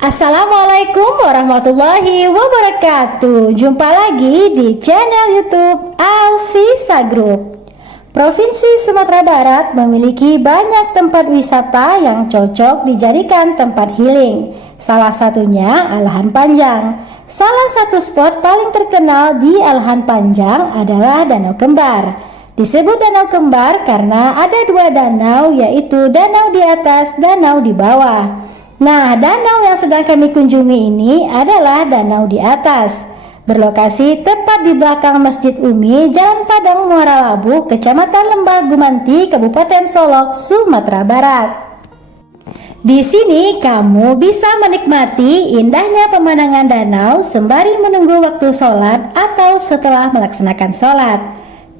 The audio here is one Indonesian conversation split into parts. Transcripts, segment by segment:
Assalamualaikum warahmatullahi wabarakatuh. Jumpa lagi di channel YouTube Alvisa Group. Provinsi Sumatera Barat memiliki banyak tempat wisata yang cocok dijadikan tempat healing. Salah satunya Alahan Panjang. Salah satu spot paling terkenal di Alahan Panjang adalah Danau Kembar. Disebut Danau Kembar karena ada dua danau, yaitu danau di atas, danau di bawah. Nah, danau yang sedang kami kunjungi ini adalah danau di atas. Berlokasi tepat di belakang Masjid Umi, Jalan Padang Muara Labuh, Kecamatan Lembah Gumanti, Kabupaten Solok, Sumatera Barat. Di sini kamu bisa menikmati indahnya pemandangan danau sembari menunggu waktu sholat atau setelah melaksanakan sholat.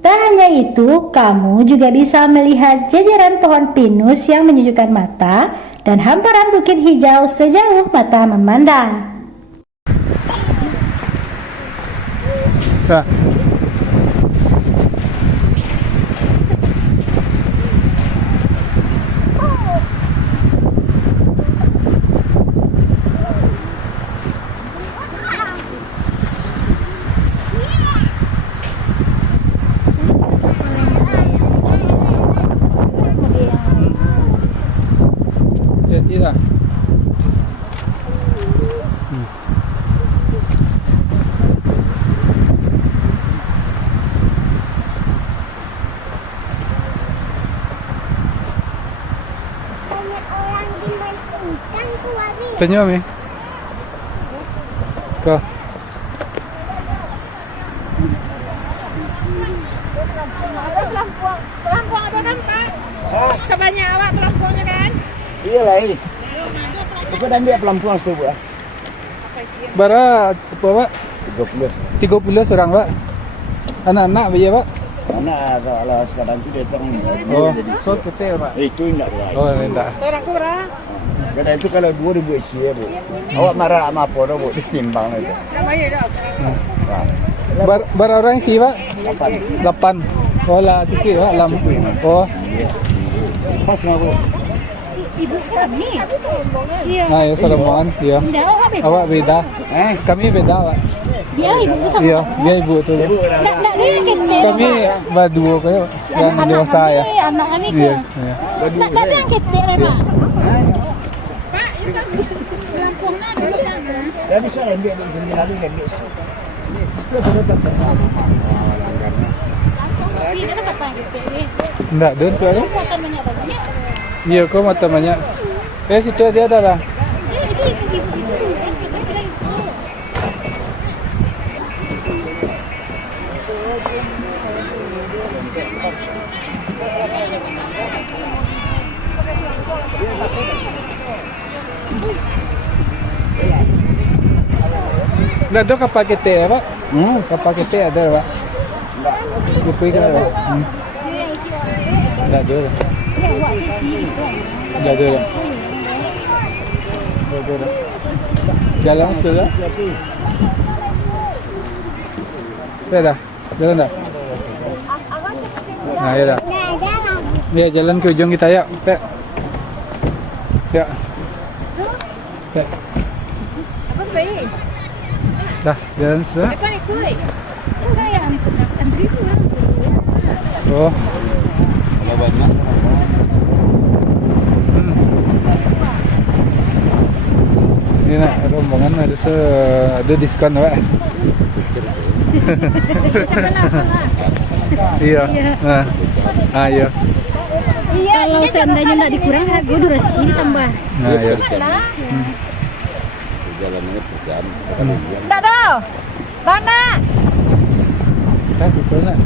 Tak hanya itu, kamu juga bisa melihat jajaran pohon pinus yang menyejukkan mata dan hamparan bukit hijau sejauh mata memandang. Nah. Jadilah. Banyak orang dimancingkan tuh Abi. Tanya Mi. Kau. Ada pelampung ada kan Pak? Sebanyak awak pelampungnya kan? Iya lah ini. Kita dah ambil pelampuan sebuah ya. Bara apa Pak? 30. 30 seorang Pak. Anak-anak biaya Pak? Mana kalau sekarang tu dia tang. Oh, so kecil Pak. Itu enggak lah. Oh, minta. Orang kurang. Kadang itu kalau 2000 isi ya, Bu. Awak marah sama apa dah, Bu? Ditimbang itu. Dah bayar dah. Nah, Bar orang sih Pak? 8. Oh lah, sikit Pak. Oh, pas sama Bu. Ibu kami. Iya. nah ya Solomon, ya. Dah awak beda. Awak beda. Kami beda Pak. Dia ibu sama. Iya, dia ibu tuh. Ya. Nak dia ketek. Kami berdua kayak yang dewasa ya. Anak kami Iya. ke. Iya. Nak dia ketek lah Pak. Pak, itu pelampung nak dulu kan. Dah bisa lah ambil di sini lalu ambil. Setelah sudah tetap. Ini kan siapa yang ketek ni? Enggak, don tuh ada. Buatan banyak banyak. Iya, kau mata banyak. Situ dia ada lah. Itu ibu. Kita itu. Enggak ada kapal kita ya, Pak? Kapal kita ada, Pak? Enggak. Lupa kan, Pak? Enggak ada. Enggak ada. Enggak ada. Jalan sudah? Sudah dah? Jalan dah? Nah, ya dah. Nah, jalan. Ya, jalan ke ujung kita ya, Pak. Ya. Ya. Apa baik? Dah, jalan sudah? Apa ni kuih? Enggak ya, antri tu orang. Oh. Kalau banyak. Ini nak rombongan ada diskon Pak. Iya. Nah. Ah iya. Kalau seandainya tidak dikurang harga durasi ditambah. Nah, iya. Jalannya perjalanan. Tak ada. Mana? Betul nak.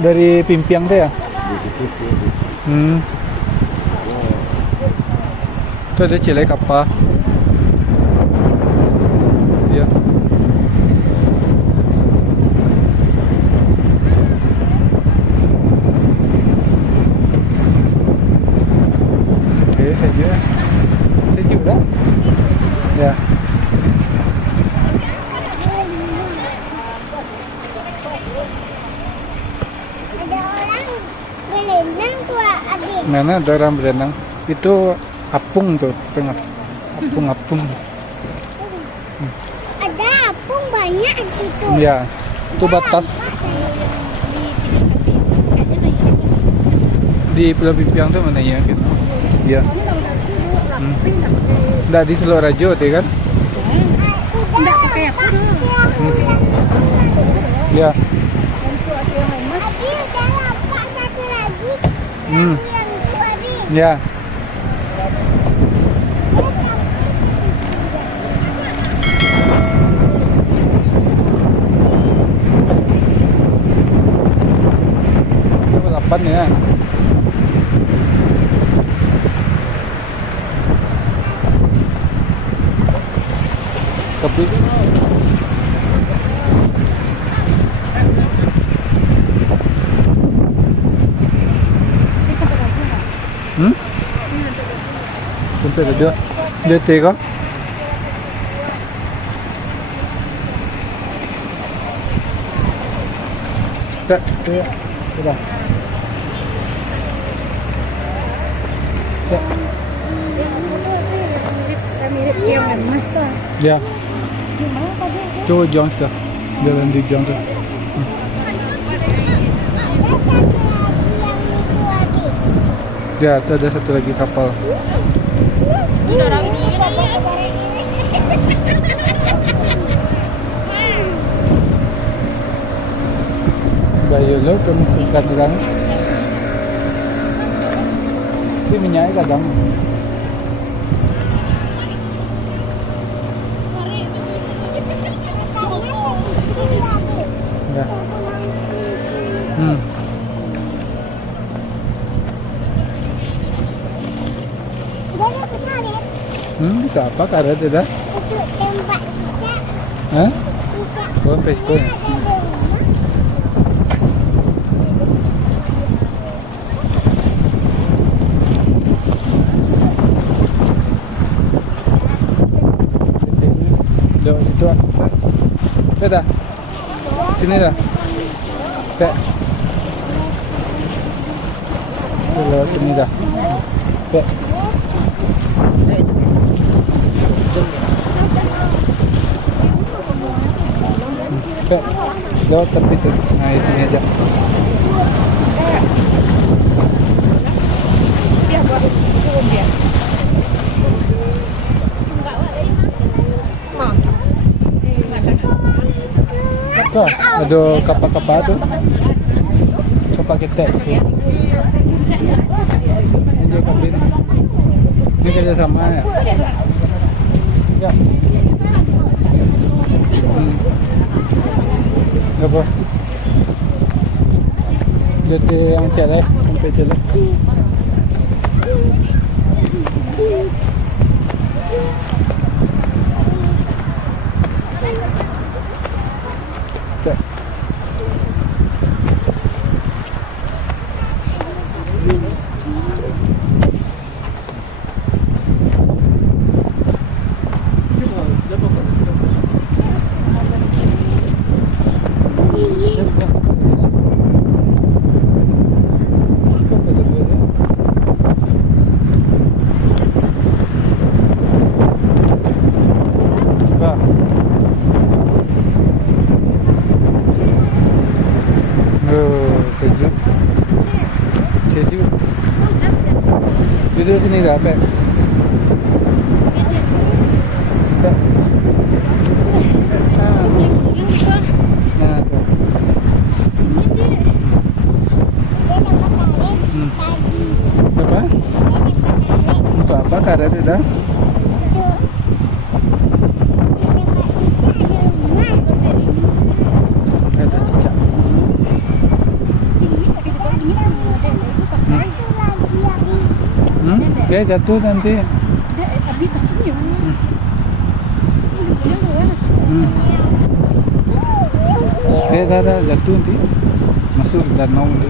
Dari Pimpiang tu ya? Tu ada cilai kapal. Iya. Okey, saja. Sejuk dah. Ya. Ada orang berenang tuh Abi. Mana ada orang berenang. Itu apung tuh tengah. Apung-apung. Ada apung banyak di situ. Ya, itu batas di Pulau Pimpiang tuh mana ya gitu. Ya. Nggak di Seluruh Rajo tuh kan? Enggak pakai apa? Ya. Abi udah lapak satu lagi. Hmm. Yang itu Abi. Ya. Itu 8 ya. Tapi Sampai ada dia tega. Tak, tak, sudah. Tak. Mirip yang emas tuh. Ya. Coba Jones dah. Jalan di Jones tu. Ada satu lagi yang itu Abi. Ya, tu ada satu lagi kapal. Bayu lo kamu ikan orang. Ini minyak kadang. Ya. Ada kemarin Buka apa karet dah? untuk tembak cicak. Hah? Cicak Oh, pesko. ada di rumah. Dok situ. Dah. Sini dah. Tak. Lewat sini dah. Tak. Tak. Lewat tepi tu. Nah, sini aja. Dia buat turun dia. Tu, ada kapal-kapal tu. Kapal ketek tu. Ini dia kabin. Ini kerja sama ya. Ya. Apa? Jadi yang celek, sampai celek. Tak. Sejuk. Sejuk. Duduk sini dah, Pak. Tak. Nah, tu. Dia dapat Apa? tarik tadi. Dia dapat tarik. Untuk apa karet tu dah? Ada cicak. Dia jatuh nanti. Abi kecil ya. Dia jatuh nanti. Masuk danau tu.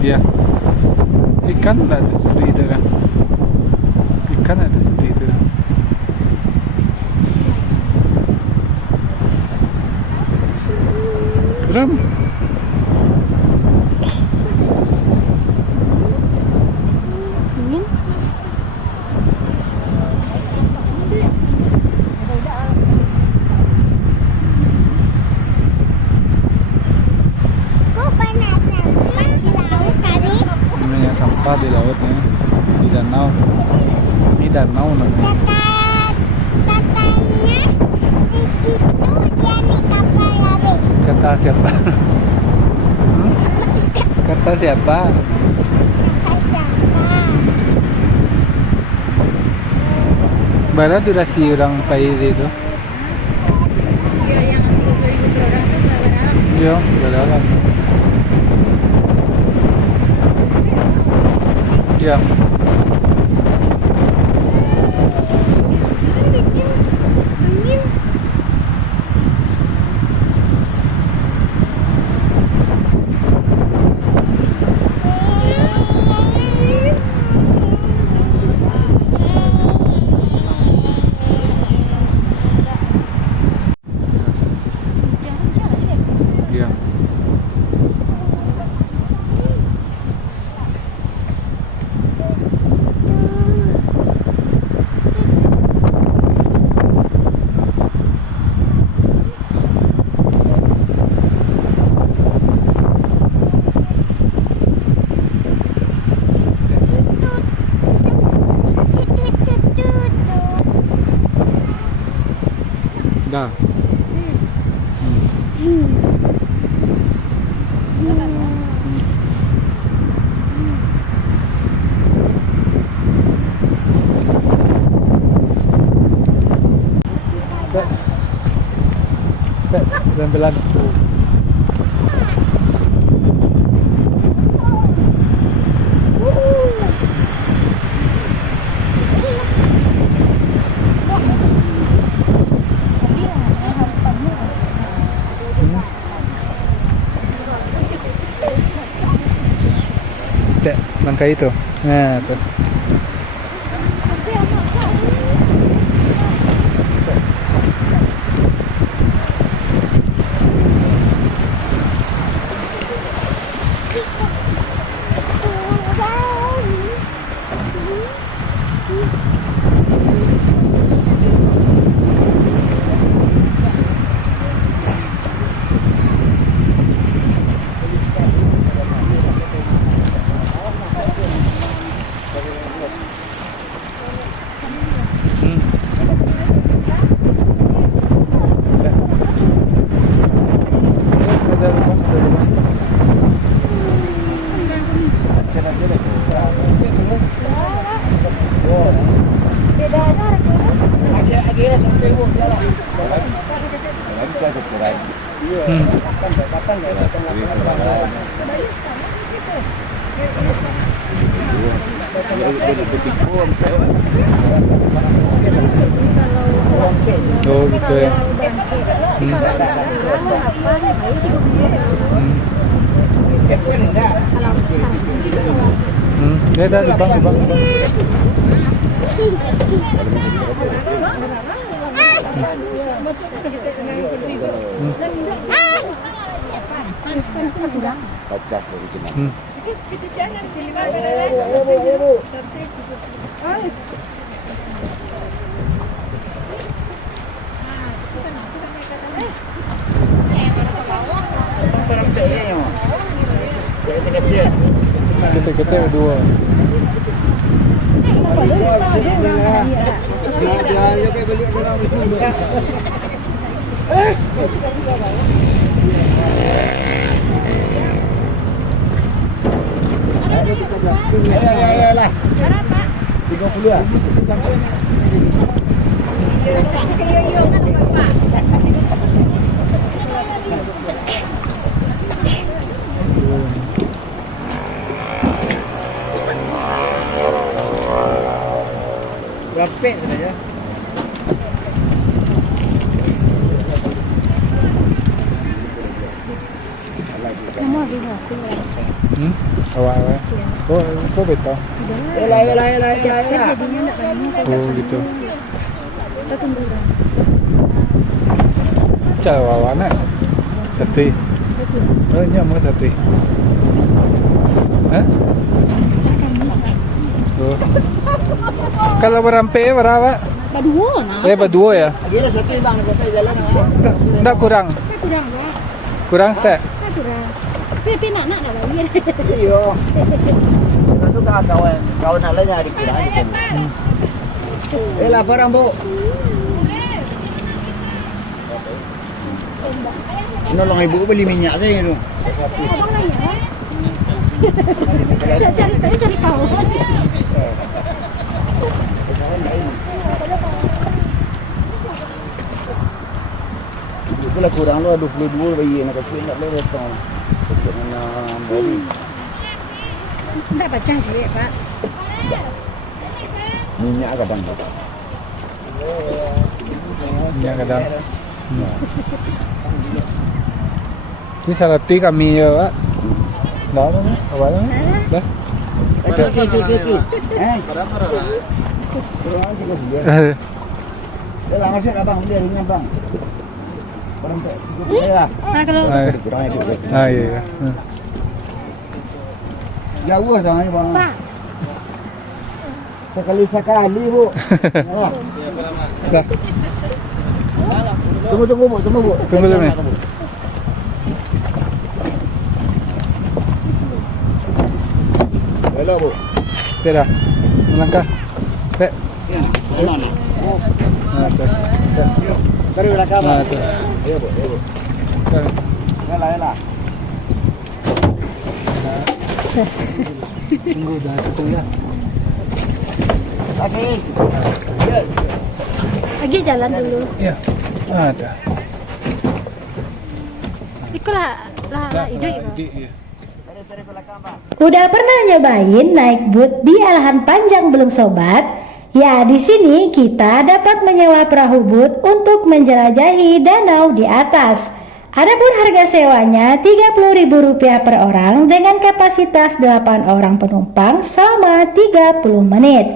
Ya. Ikan ada seperti itu kan. Ikan ada seperti itu. Ram. danau namanya. Katanya di situ dia naik kapal lagi. Kata siapa? Hmm? Kata siapa? Kacaka. Bara durasi orang pai itu. Dia yang 30.000 per orang tuh nggak berapa. Iya, berdalam. Iya. Dingin. Iya. Dah. Pelan-pelan. Dek, langkah itu. Nah, tuh. Oh gitu ya. Ya tadi bang. Pecah original. Kecil-kecil dua. Ya lah. Berapa? 30 ya. Iya kan Pak. Berapa saja? Awal-awal. Oh, kok betul? Lah. Oh, gitu. Cara wawana sate. Oh, nyamuk sate. Hah? Oh. Kalau berampe berapa? Berdua nah. Berdua ya? Gila satu bang, kota jalan. Enggak kurang. Kurang Pak. Kurang stek. Kurang. Tapi nak bayar. Iya. Itu kawan lainnya dikurangi. Laparan bu. Nolong ibu beli minyak saya itu. Abang nanya. Cari tahu. Itulah kurang lu 22 bayi yang kecil nak lewat tong. Dengan bayi. Enggak baca sih, Pak. Minyak kadang. Minyak kadang. Ini salah tu kami ya Pak. Dah apa ni? Awalnya? Dah. Kiki. Kurang aja kau dia. Dah masuk abang dia ringan bang. Barang tak. Ya. Nah, kalau Kurang itu. Ah iya. Jauh sangat bang. Pak, Sekali bu. Wah. Dah. Tunggu bu. Tunggu ni. Hello bu. Okey dah. Melangkah. Pek. Mana? tu. Kari belakang bang. Tu. Ya bu. Kan. Yalah. Tunggu dah tu ya. Tapi. lagi jalan dulu. Ya. Ada. Ikulah lah ide. Ya. Cari belakang bang. Udah pernah nyobain naik boot di Alahan Panjang belum sobat? Ya, di sini kita dapat menyewa perahu boot untuk menjelajahi danau di atas. Adapun harga sewanya Rp30.000 per orang dengan kapasitas 8 orang penumpang selama 30 menit.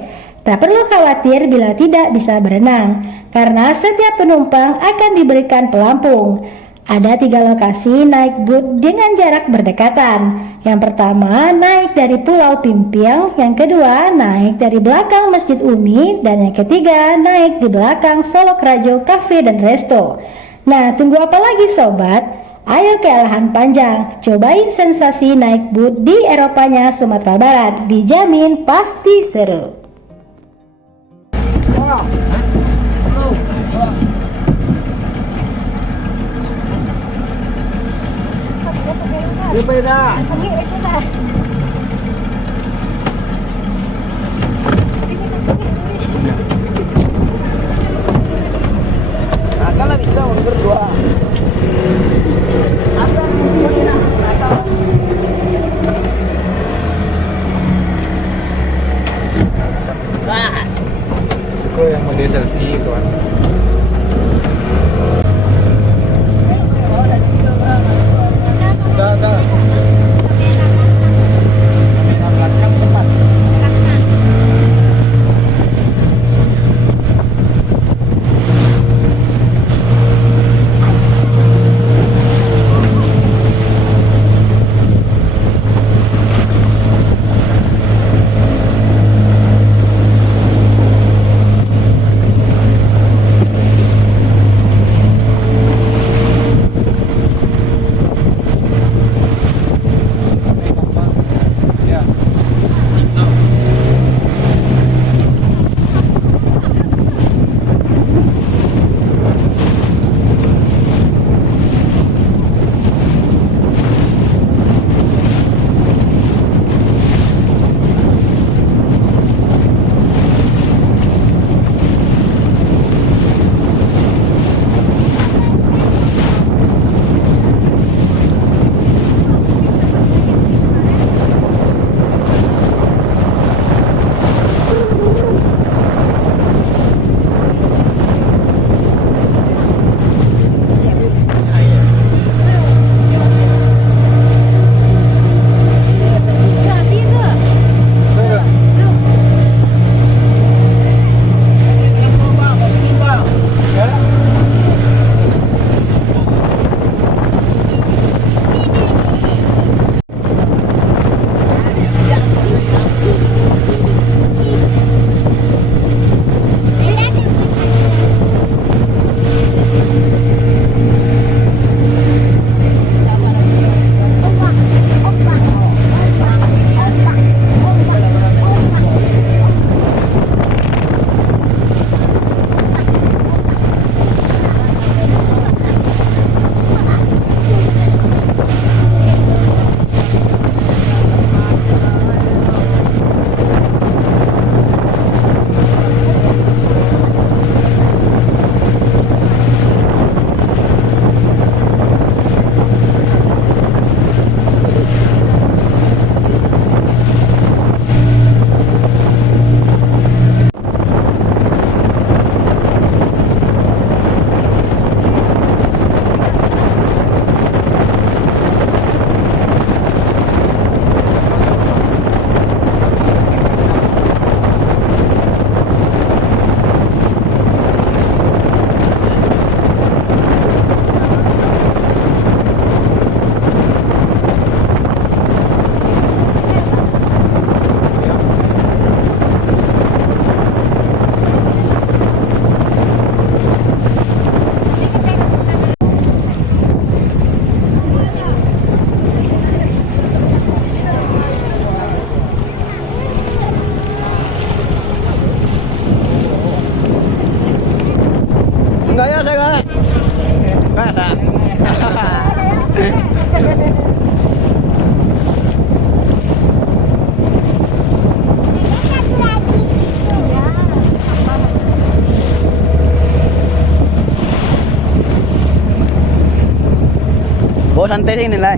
Tak perlu khawatir bila tidak bisa berenang, karena setiap penumpang akan diberikan pelampung. Ada 3 lokasi naik boot dengan jarak berdekatan. Yang pertama naik dari Pulau Pimpiang, yang kedua naik dari belakang Masjid Umi, dan yang ketiga naik di belakang Solok Rajo Cafe dan Resto. Nah, tunggu apa lagi sobat? Ayo ke Alahan Panjang, cobain sensasi naik boot di Eropanya Sumatera Barat, dijamin pasti seru. Sepeda. Kalau bisa berdua. Asal kulina. Suka yang model selfie kawan. Dah. Bawa santai sini lah.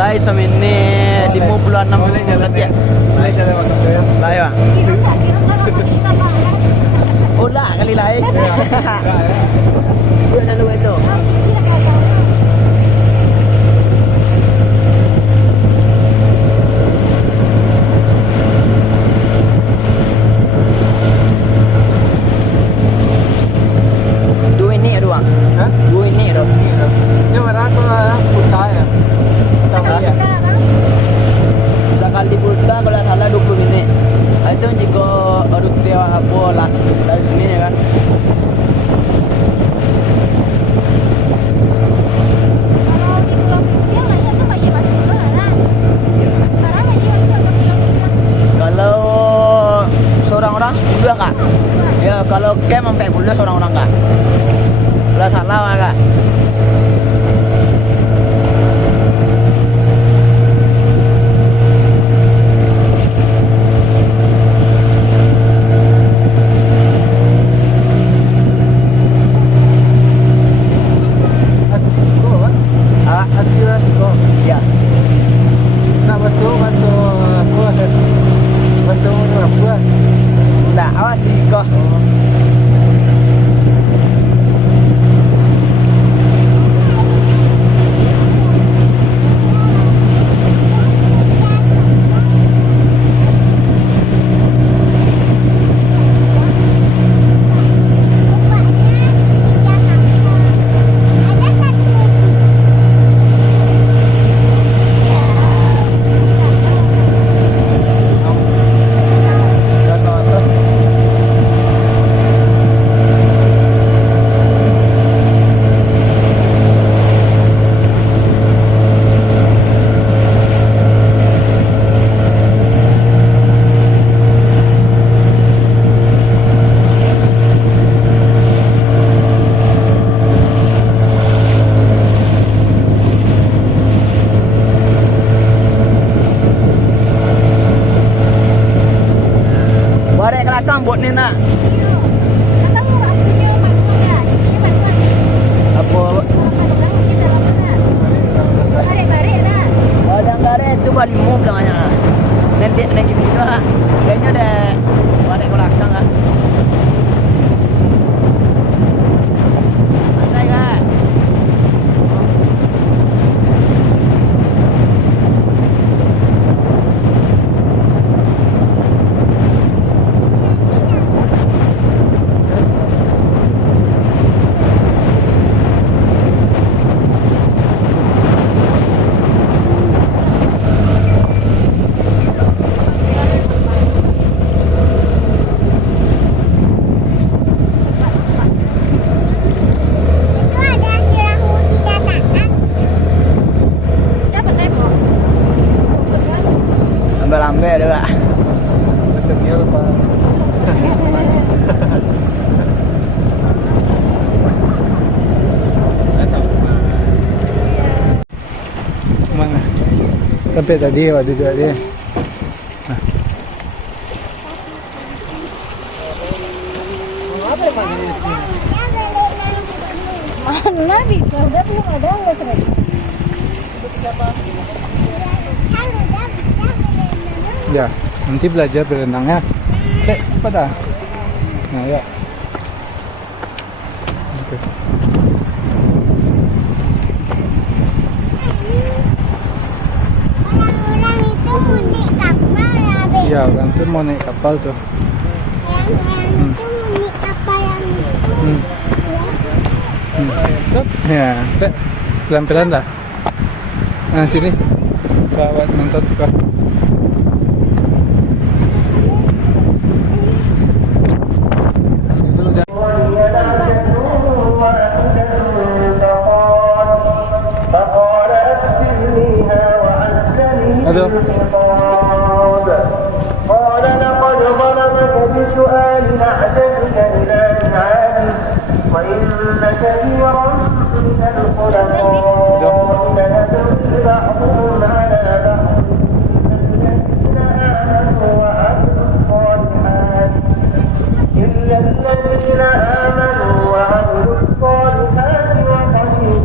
Lai sama ini 56 menit ya. Lai bang. Oh lah kali lai. Buat selalu itu. Dua ini ya doang. Dua ini ya doang. Ini merata putih ya. Iya. Sekali pulta kalau salah 20 menit. Itu jika rute apa lah dari sini ya kan. Kalau di Pulau Pinang banyak tuh kayak masuk ke mana? Iya. Sekarang aja masuk ke Pulau Pinang. Kalau seorang orang 10 kak. Ya kalau camp sampai 10 seorang orang kak. Kalau salah mah kak. Ah, ya. Nah, awas risiko. Barek kelakang buat ni nak. Kata mau punya bantuan ya? Di sini bantuan. Apa? Bantuan kita dalam mana? Barek-barek dah. Oh, yang garet tu balik move dengan lah. Nanti gini juga. Kayaknya ada barek kelakang ah. Santai kak. Itu ada perahu tidak tahan. Dah pernah kok. Lambe-lambe ada kak. Senior pak. Mana? Sampai tadi waktu juga dia. Mana bisa? Udah belum ada nggak terus? Ya, nanti belajar berenangnya. Cepat dah. Nah ya. Oke. Iya, orang tuh mau naik kapal tuh. Yang itu naik kapal yang itu. Hmm. Stop. Ya, Pak. Pelan-pelan dah. Nah, sini. Bawa nonton suka. Duduk dah. Aduh. قال لقد ظلمك بسؤال نعجتك إلى نعاجه وإن كثيرا من الخلفاء ليبغي بعضهم على بعض إلا الذين آمنوا وعملوا الصالحات وقليل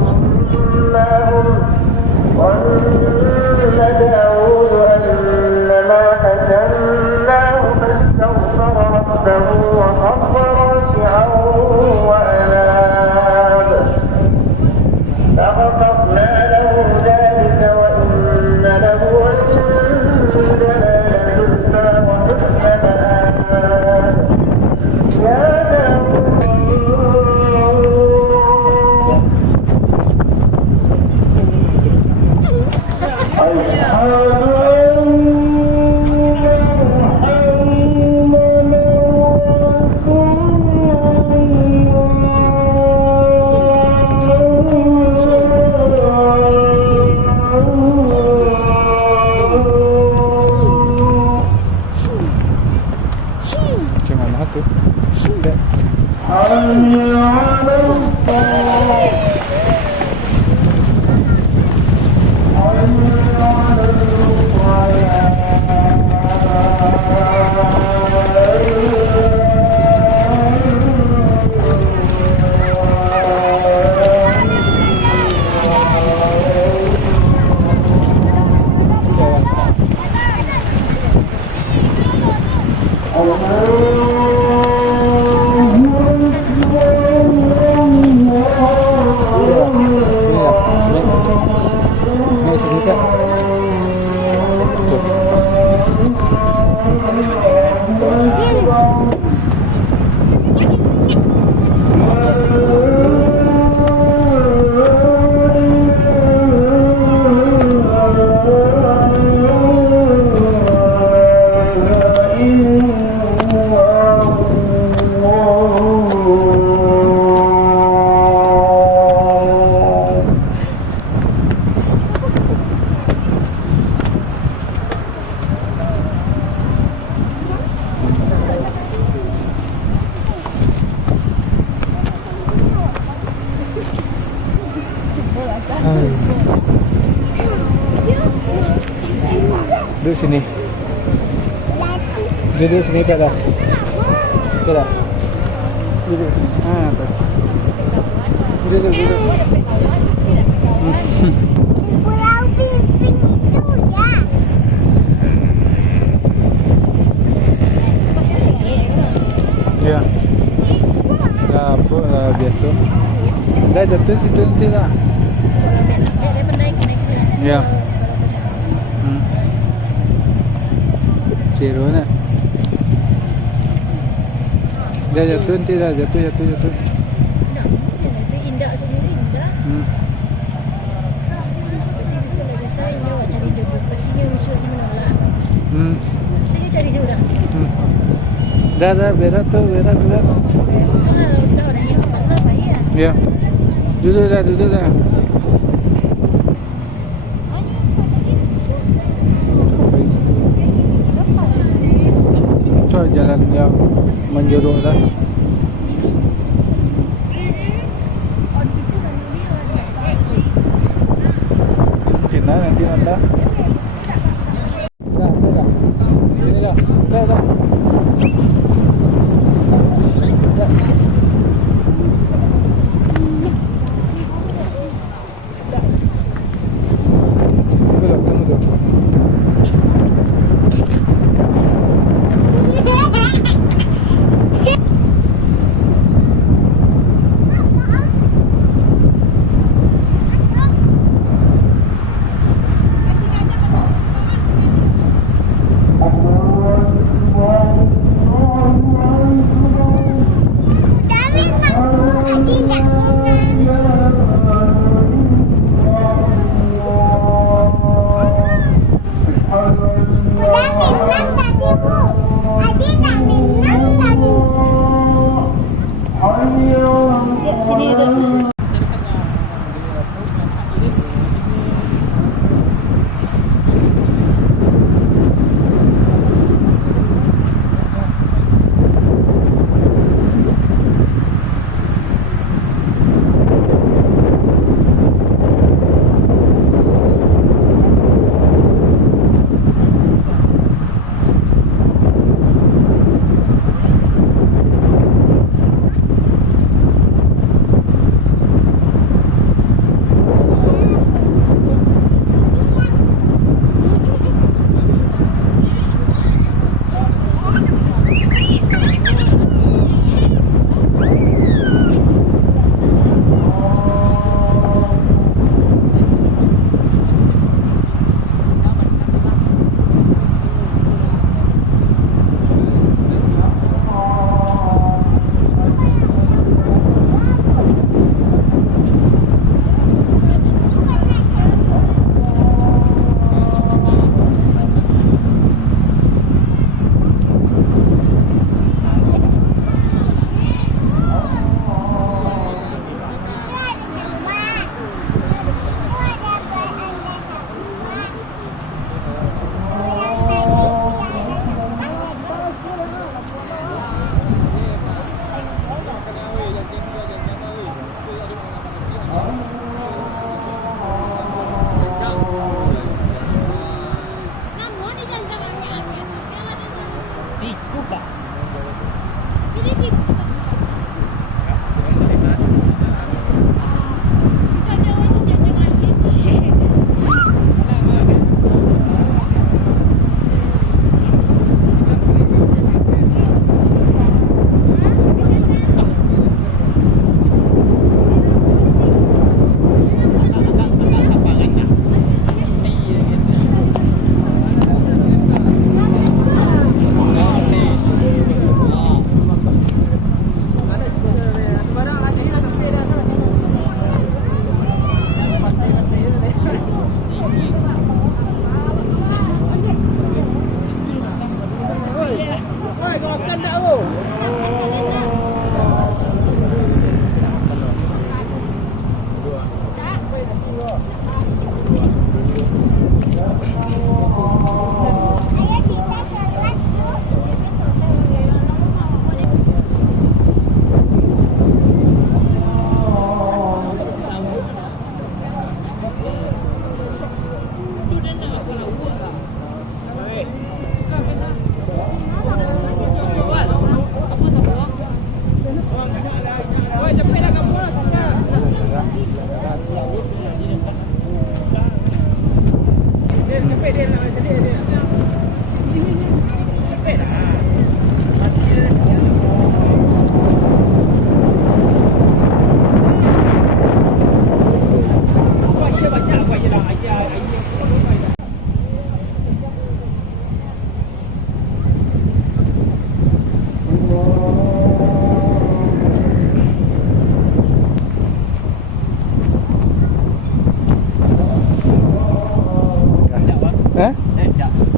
ما هم ظن داود أنما فتناه فاستغفر ربه وخر راكعا وأناب فغفرنا له ذلك وإن له عندنا لزلفى وحسن مآب يا داود Gimana tuh? Ya. Ini sini Kak. Tuh. Duduk sini. Duduk sini Kak dah. Kak dah. Duduk sini. Ah, tuh. Duduk. Pulau Filipin itu ya. Iya. Apa biasa. Dah jatuh situ nanti lah. Iya. Seru nak. Dah jatuh nanti dah jatuh. Indah tu ni indah. Berarti bisa lagi saya ni awak cari jodoh. Pastinya usul di mana lah. Pastinya cari jodoh dah. Dah berat tu. Kan harus tahu orang yang tak apa ya. Ya. Duduk dah. So, jalan yang menjuruk dah. Nanti nonton. Dah. Sini dah. Dah. Tunggu.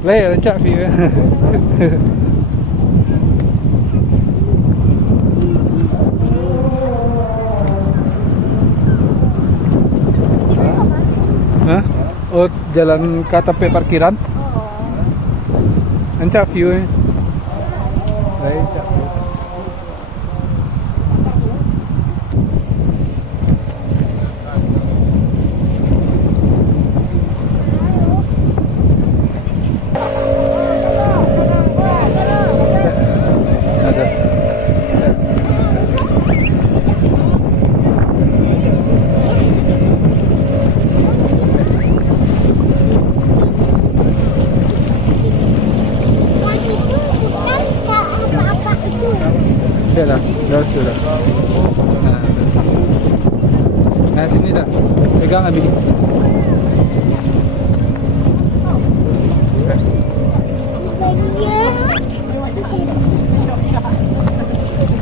Leh, rancak view. Hah? Oh, jalan ke tepi parkiran. Rancak view. Rancak view. Dah sudah. Nah, sini dah. Pegang ambil.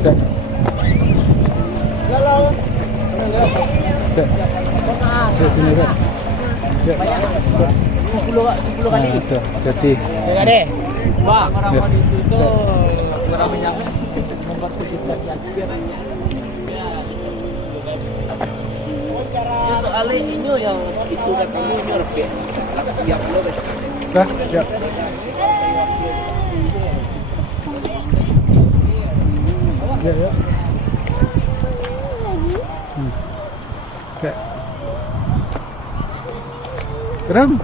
Dah. Dah sini dah. 10 kali. Betul. Jadi. Ya deh. Pak, orang di situ kurang minyak membuat kesimpulan biar Soalnya ini yang isu katanya ini lebih siap lo deh. Dah, siap. Ya, ya. Oke. Geram.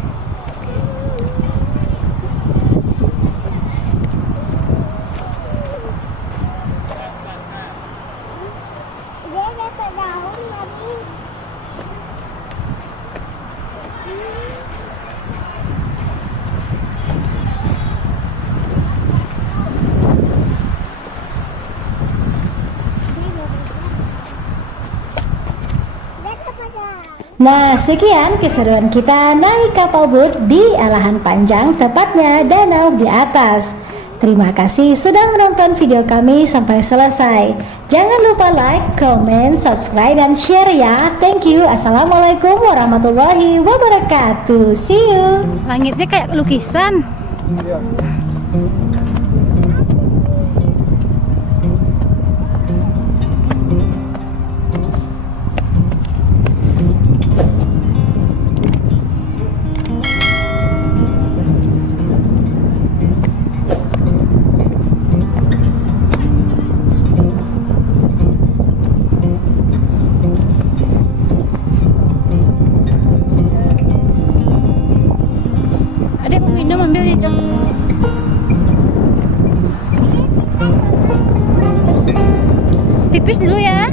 Dia dapat daun lagi. Dia dapat daun. Nah, sekian keseruan kita naik kapal boat di Alahan Panjang, tepatnya danau di atas. Terima kasih sudah menonton video kami sampai selesai. Jangan lupa like, comment, subscribe, dan share ya. Thank you. Assalamualaikum warahmatullahi wabarakatuh. See you. Langitnya kayak lukisan. Ya. Adek mau minum, ambil itu. Pipis dulu ya.